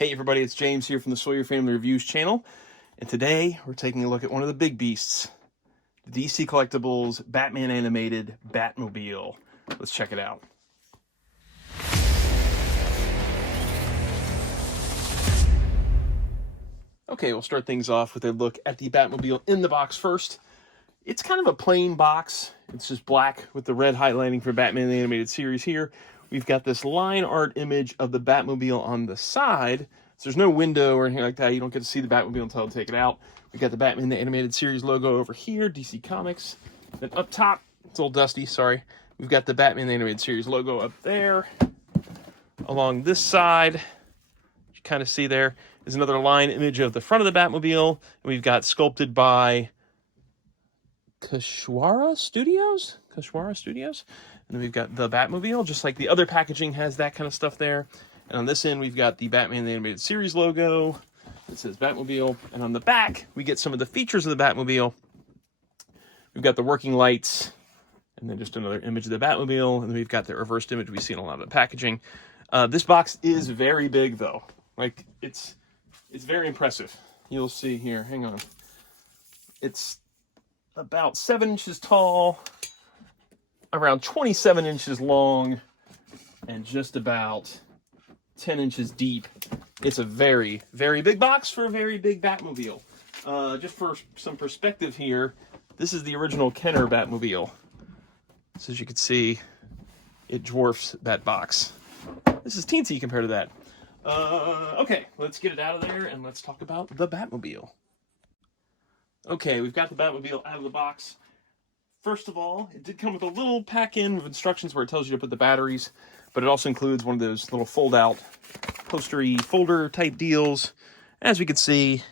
Hey everybody, it's James here from the Sawyer Family Reviews channel, and today we're taking a look at one of the big beasts, the DC Collectibles Batman animated Batmobile. Let's check it out. Okay, we'll start things off with a look at the Batmobile in the box first. It's kind of a plain box. It's just black with the red highlighting for Batman the Animated Series here. We've got this line art image of the Batmobile on the side. So there's no window or anything like that. You don't get to see the Batmobile until I take it out. We've got the Batman the Animated Series logo over here, DC Comics. Then up top, it's a little dusty, sorry. We've got the Batman the Animated Series logo up there. Along this side, you kind of see there is another line image of the front of the Batmobile. And we've got sculpted by Kashwara Studios. And then we've got the Batmobile, just like the other packaging has that kind of stuff there. And on this end, we've got the Batman the Animated Series logo. It says Batmobile. And on the back, we get some of the features of the Batmobile. We've got the working lights, and then just another image of the Batmobile. And then we've got the reversed image we see in a lot of the packaging. This box is very big, though. Like, it's very impressive. You'll see here. Hang on. It's about 7 inches tall, around 27 inches long, and just about 10 inches deep. It's a very, very big box for a very big Batmobile. Just for some perspective here, this is the original Kenner Batmobile. So as you can see, it dwarfs that box. This is teensy compared to that. Okay, let's get it out of there and let's talk about the Batmobile. Okay, we've got the Batmobile out of the box. First of all, it did come with a little pack-in of instructions where it tells you to put the batteries, but it also includes one of those little fold-out, postery folder-type deals. As we can see,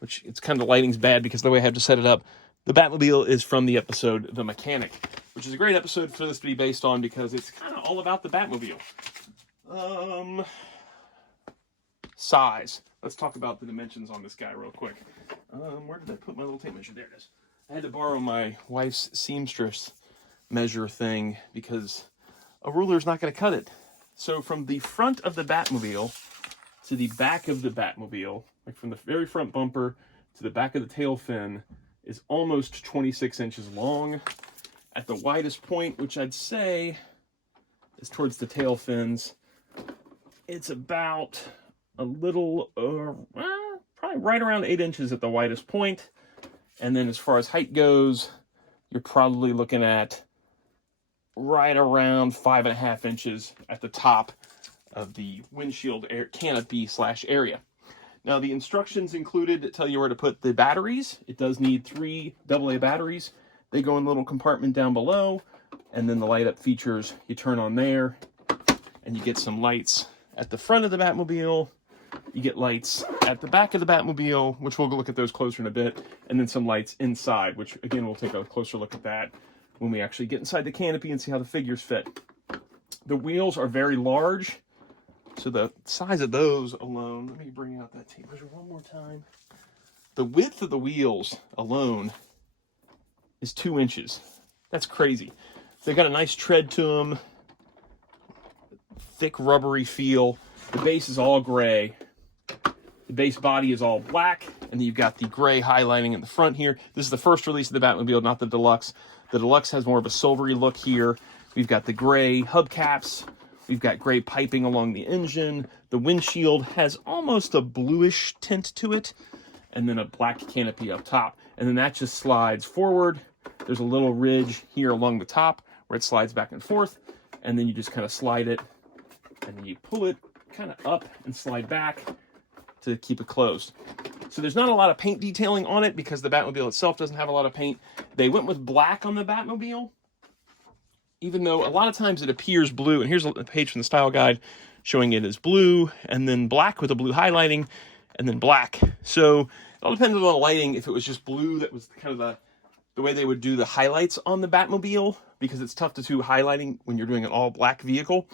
which it's kind of the lighting's bad because of the way I have to set it up, the Batmobile is from the episode The Mechanic, which is a great episode for this to be based on because it's kind of all about the Batmobile. Size. Let's talk about the dimensions on this guy real quick. Where did I put my little tape measure? There it is. I had to borrow my wife's seamstress measure thing because a ruler's not going to cut it. So from the front of the Batmobile to the back of the Batmobile, like from the very front bumper to the back of the tail fin, is almost 26 inches long. At the widest point, which I'd say is towards the tail fins, it's about a little, probably right around 8 inches at the widest point. And then as far as height goes, you're probably looking at right around 5.5 inches at the top of the windshield canopy / area. Now the instructions included tell you where to put the batteries. It does need 3 AA batteries. They go in a little compartment down below, and then the light up features you turn on there, and you get some lights at the front of the Batmobile. You get lights at the back of the Batmobile, which we'll go look at those closer in a bit, and then some lights inside, which again, we'll take a closer look at that when we actually get inside the canopy and see how the figures fit. The wheels are very large, so the size of those alone, let me bring out that tape measure one more time. The width of the wheels alone is 2 inches. That's crazy. They got a nice tread to them, thick rubbery feel. The base is all gray. The base body is all black, and then you've got the gray highlighting in the front here. This is the first release of the Batmobile, not the Deluxe. The Deluxe has more of a silvery look here. We've got the gray hubcaps. We've got gray piping along the engine. The windshield has almost a bluish tint to it, and then a black canopy up top. And then that just slides forward. There's a little ridge here along the top where it slides back and forth, and then you just kind of slide it, and then you pull it kind of up and slide back to keep it closed. So there's not a lot of paint detailing on it because the Batmobile itself doesn't have a lot of paint. They went with black on the Batmobile, even though a lot of times it appears blue. And here's a page from the style guide showing it as blue, and then black with a blue highlighting, and then black. So it all depends on the lighting. If it was just blue, that was kind of the way they would do the highlights on the Batmobile, because it's tough to do highlighting when you're doing an all black vehicle.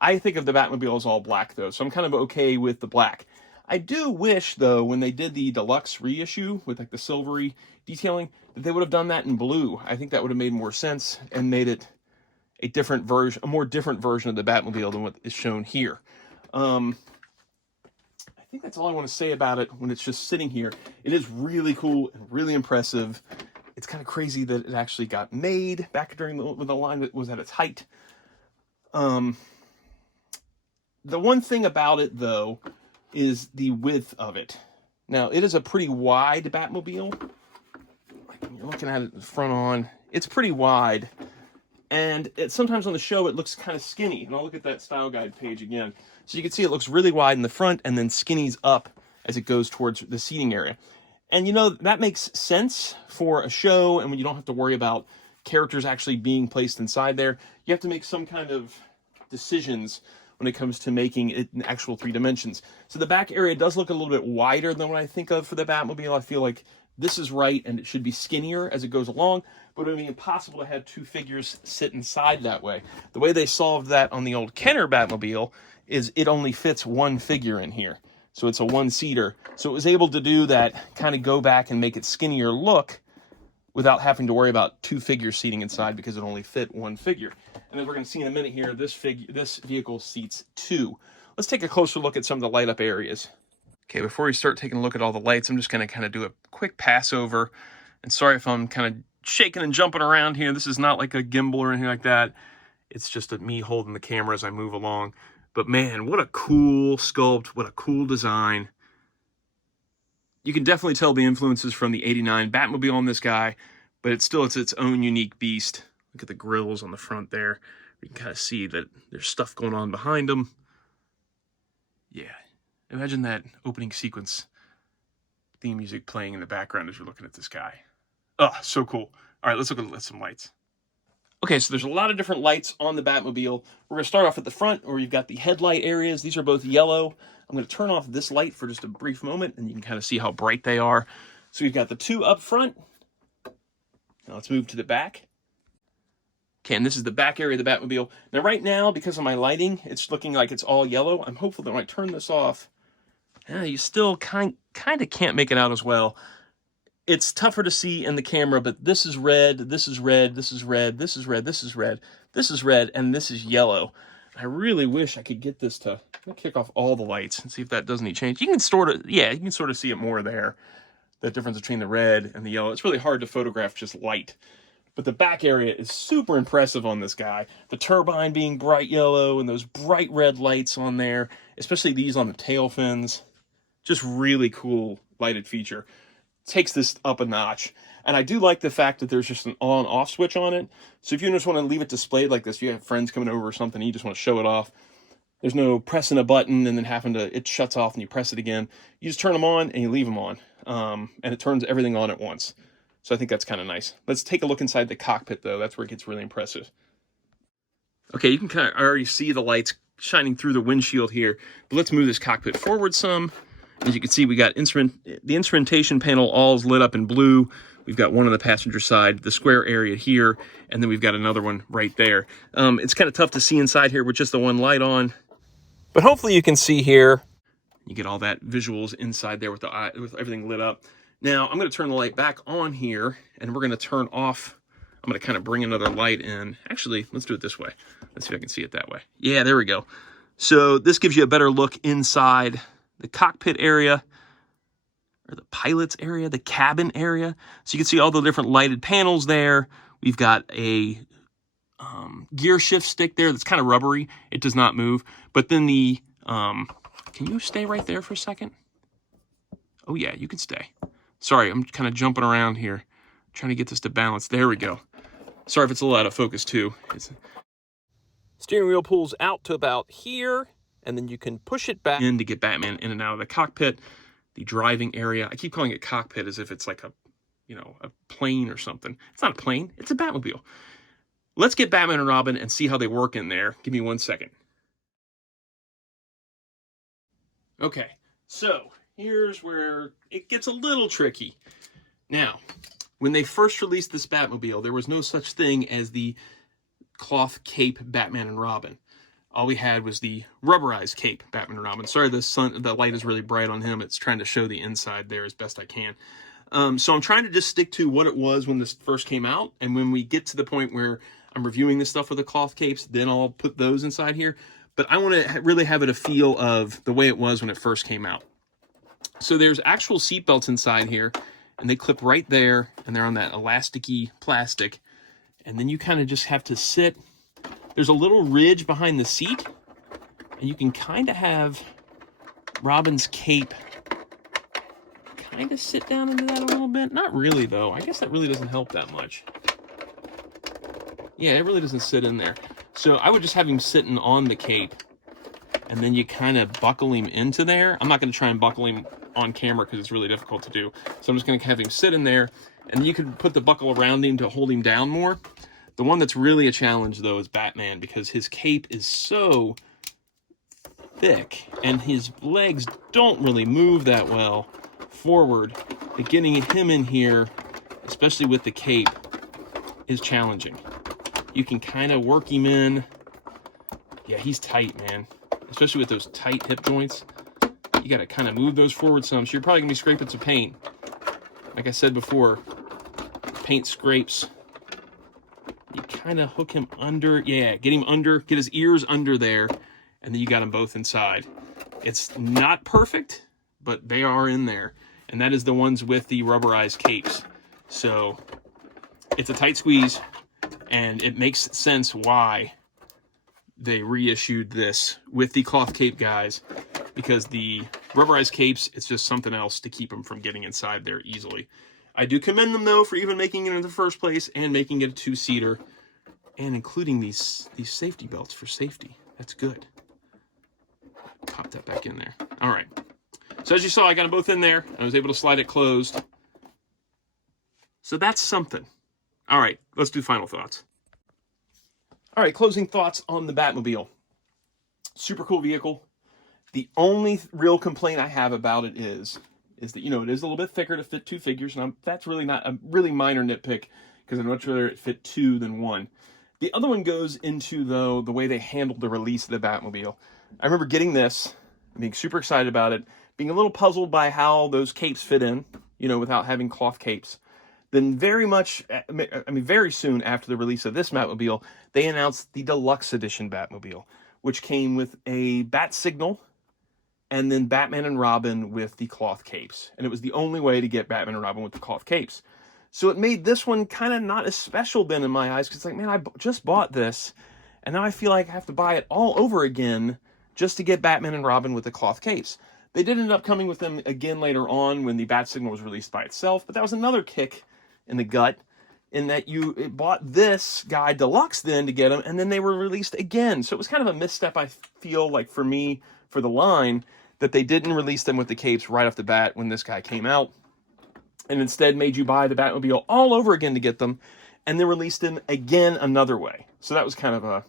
I think of the Batmobile as all black, though, so I'm kind of okay with the black. I do wish, though, when they did the Deluxe reissue with like the silvery detailing, that they would have done that in blue. I think that would have made more sense and made it a different version, a more different version of the Batmobile than what is shown here. think that's all I want to say about it when it's just sitting here. It is really cool and really impressive. It's kind of crazy that it actually got made back during when the line that was at its height. The one thing about it, though, is the width of it. Now, it is a pretty wide Batmobile. Like when you're looking at it front on, it's pretty wide. And sometimes on the show, it looks kind of skinny. And I'll look at that style guide page again. So you can see it looks really wide in the front and then skinnies up as it goes towards the seating area. And, you know, that makes sense for a show, and when you don't have to worry about characters actually being placed inside there. You have to make some kind of decisions when it comes to making it in actual 3 dimensions. So the back area does look a little bit wider than what I think of for the Batmobile. I feel like this is right, and it should be skinnier as it goes along, but it would be impossible to have 2 figures sit inside that way. The way they solved that on the old Kenner Batmobile is it only fits 1 figure in here. So it's a 1-seater. So it was able to do that, kind of go back and make it skinnier look without having to worry about 2 figures seating inside because it only fit 1 figure. And as we're going to see in a minute here, this vehicle seats 2. Let's take a closer look at some of the light up areas. Okay, before we start taking a look at all the lights, I'm just going to kind of do a quick pass over. And sorry if I'm kind of shaking and jumping around here. This is not like a gimbal or anything like that. It's just me holding the camera as I move along. But man, what a cool sculpt, what a cool design. You can definitely tell the influences from the '89 Batmobile on this guy, but it's its own unique beast. Look at the grills on the front there. You can kind of see that there's stuff going on behind them. Yeah, imagine that opening sequence theme music playing in the background as you're looking at this guy. Oh, so cool. All right, let's look at some lights. Okay, so there's a lot of different lights on the Batmobile. We're going to start off at the front where you've got the headlight areas. These are both yellow. I'm going to turn off this light for just a brief moment, and you can kind of see how bright they are. So we've got the 2 up front. Now let's move to the back. Okay, and this is the back area of the Batmobile. Now right now, because of my lighting, it's looking like it's all yellow. I'm hopeful that when I turn this off, you still kind of can't make it out as well. It's tougher to see in the camera, but this is red, this is red, this is red, this is red, this is red, this is red, and this is yellow. I really wish I could get this to kick off all the lights and see if that does any change. You can sort of see it more there, the difference between the red and the yellow. It's really hard to photograph just light. But the back area is super impressive on this guy. The turbine being bright yellow and those bright red lights on there, especially these on the tail fins. Just really cool lighted feature. Takes this up a notch. And I do like the fact that there's just an on-off switch on it. So if you just want to leave it displayed like this, if you have friends coming over or something, and you just want to show it off, there's no pressing a button and then it shuts off and you press it again. You just turn them on and you leave them on. And it turns everything on at once. So I think that's kind of nice. Let's take a look inside the cockpit, though. That's where it gets really impressive. Okay, you can kind of already see the lights shining through the windshield here. But let's move this cockpit forward some. As you can see, we got the instrumentation panel all is lit up in blue. We've got one on the passenger side, the square area here, and then we've got another one right there. It's kind of tough to see inside here with just the one light on. But hopefully you can see here. You get all that visuals inside there with everything lit up. Now, I'm going to turn the light back on here, and we're going to turn off. I'm going to kind of bring another light in. Actually, let's do it this way. Let's see if I can see it that way. Yeah, there we go. So this gives you a better look inside the cockpit area, or the pilot's area, the cabin area. So you can see all the different lighted panels there. We've got a gear shift stick there that's kind of rubbery. It does not move. But then can you stay right there for a second? Oh yeah, you can stay. Sorry, I'm kind of jumping around here, trying to get this to balance. There we go. Sorry if it's a little out of focus too. Steering wheel pulls out to about here, and then you can push it back in to get Batman in and out of the cockpit. The driving area. I keep calling it cockpit as if it's like a plane or something. It's not a plane. It's a Batmobile. Let's get Batman and Robin and see how they work in there. Give me 1 second. Okay, so here's where it gets a little tricky. Now, when they first released this Batmobile, there was no such thing as the cloth cape Batman and Robin. All we had was the rubberized cape Batman and Robin. Sorry, the light is really bright on him. It's trying to show the inside there as best I can. So I'm trying to just stick to what it was when this first came out. And when we get to the point where I'm reviewing this stuff with the cloth capes, then I'll put those inside here. But I want to really have it a feel of the way it was when it first came out. So there's actual seat belts inside here, and they clip right there, and they're on that elasticy plastic. And then you kind of just have to sit. There's a little ridge behind the seat, and you can kind of have Robin's cape kind of sit down into that a little bit. Not really, though. I guess that really doesn't help that much. Yeah, it really doesn't sit in there. So I would just have him sitting on the cape, and then you kind of buckle him into there. I'm not going to try and buckle him on camera because it's really difficult to do. So I'm just going to have him sit in there, and you can put the buckle around him to hold him down more. The one that's really a challenge, though, is Batman, because his cape is so thick, and his legs don't really move that well forward. But getting him in here, especially with the cape, is challenging. You can kind of work him in. Yeah, he's tight, man. Especially with those tight hip joints. You got to kind of move those forward some, so you're probably going to be scraping some paint. Like I said before, paint scrapes. You kind of hook him under. Yeah, get him under, get his ears under there, and then you got them both inside. It's not perfect, but they are in there. And that is the ones with the rubberized capes. So it's a tight squeeze, and it makes sense why they reissued this with the cloth cape guys, because the rubberized capes, it's just something else to keep them from getting inside there easily. I do commend them, though, for even making it in the first place and making it a two-seater and including these safety belts for safety. That's good. Pop that back in there. All right. So as you saw, I got them both in there. I was able to slide it closed. So that's something. All right, let's do final thoughts. All right, closing thoughts on the Batmobile. Super cool vehicle. The only real complaint I have about it is that, you know, it is a little bit thicker to fit two figures, and that's really not a really minor nitpick, because I'd much rather it fit two than one. The other one goes into, though, the way they handled the release of the Batmobile. I remember getting this, being super excited about it, being a little puzzled by how those capes fit in, you know, without having cloth capes. Then very soon after the release of this Batmobile, they announced the Deluxe Edition Batmobile, which came with a bat signal and then Batman and Robin with the cloth capes. And it was the only way to get Batman and Robin with the cloth capes. So it made this one kind of not as special then in my eyes, because it's like, man, I just bought this, and now I feel like I have to buy it all over again just to get Batman and Robin with the cloth capes. They did end up coming with them again later on when the bat signal was released by itself, but that was another kick in the gut, in that you bought this guy Deluxe then to get them, and then they were released again. So it was kind of a misstep, I feel like, for me, for the line, that they didn't release them with the capes right off the bat when this guy came out, and instead made you buy the Batmobile all over again to get them, and then released them again another way. So that was kind of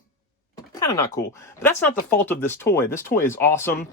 not cool. But that's not the fault of this toy. This toy is awesome.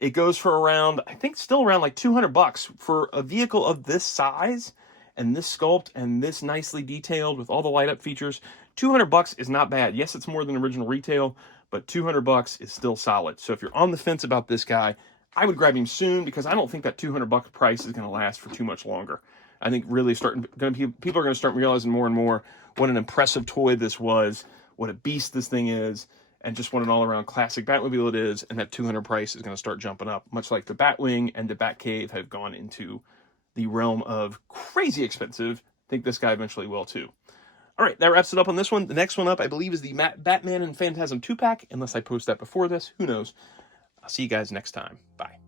It goes for around, I think still around like $200 for a vehicle of this size and this sculpt and this nicely detailed with all the light up features. $200 is not bad. Yes, it's more than original retail, but $200 is still solid. So if you're on the fence about this guy, I would grab him soon, because I don't think that $200 price is going to last for too much longer. I think really people are going to start realizing more and more what an impressive toy this was, what a beast this thing is, and just what an all-around classic Batmobile it is, and that $200 price is going to start jumping up, much like the Batwing and the Batcave have gone into the realm of crazy expensive. I think this guy eventually will too. All right, that wraps it up on this one. The next one up, I believe, is the Batman and Phantasm 2-pack, unless I post that before this. Who knows? I'll see you guys next time. Bye.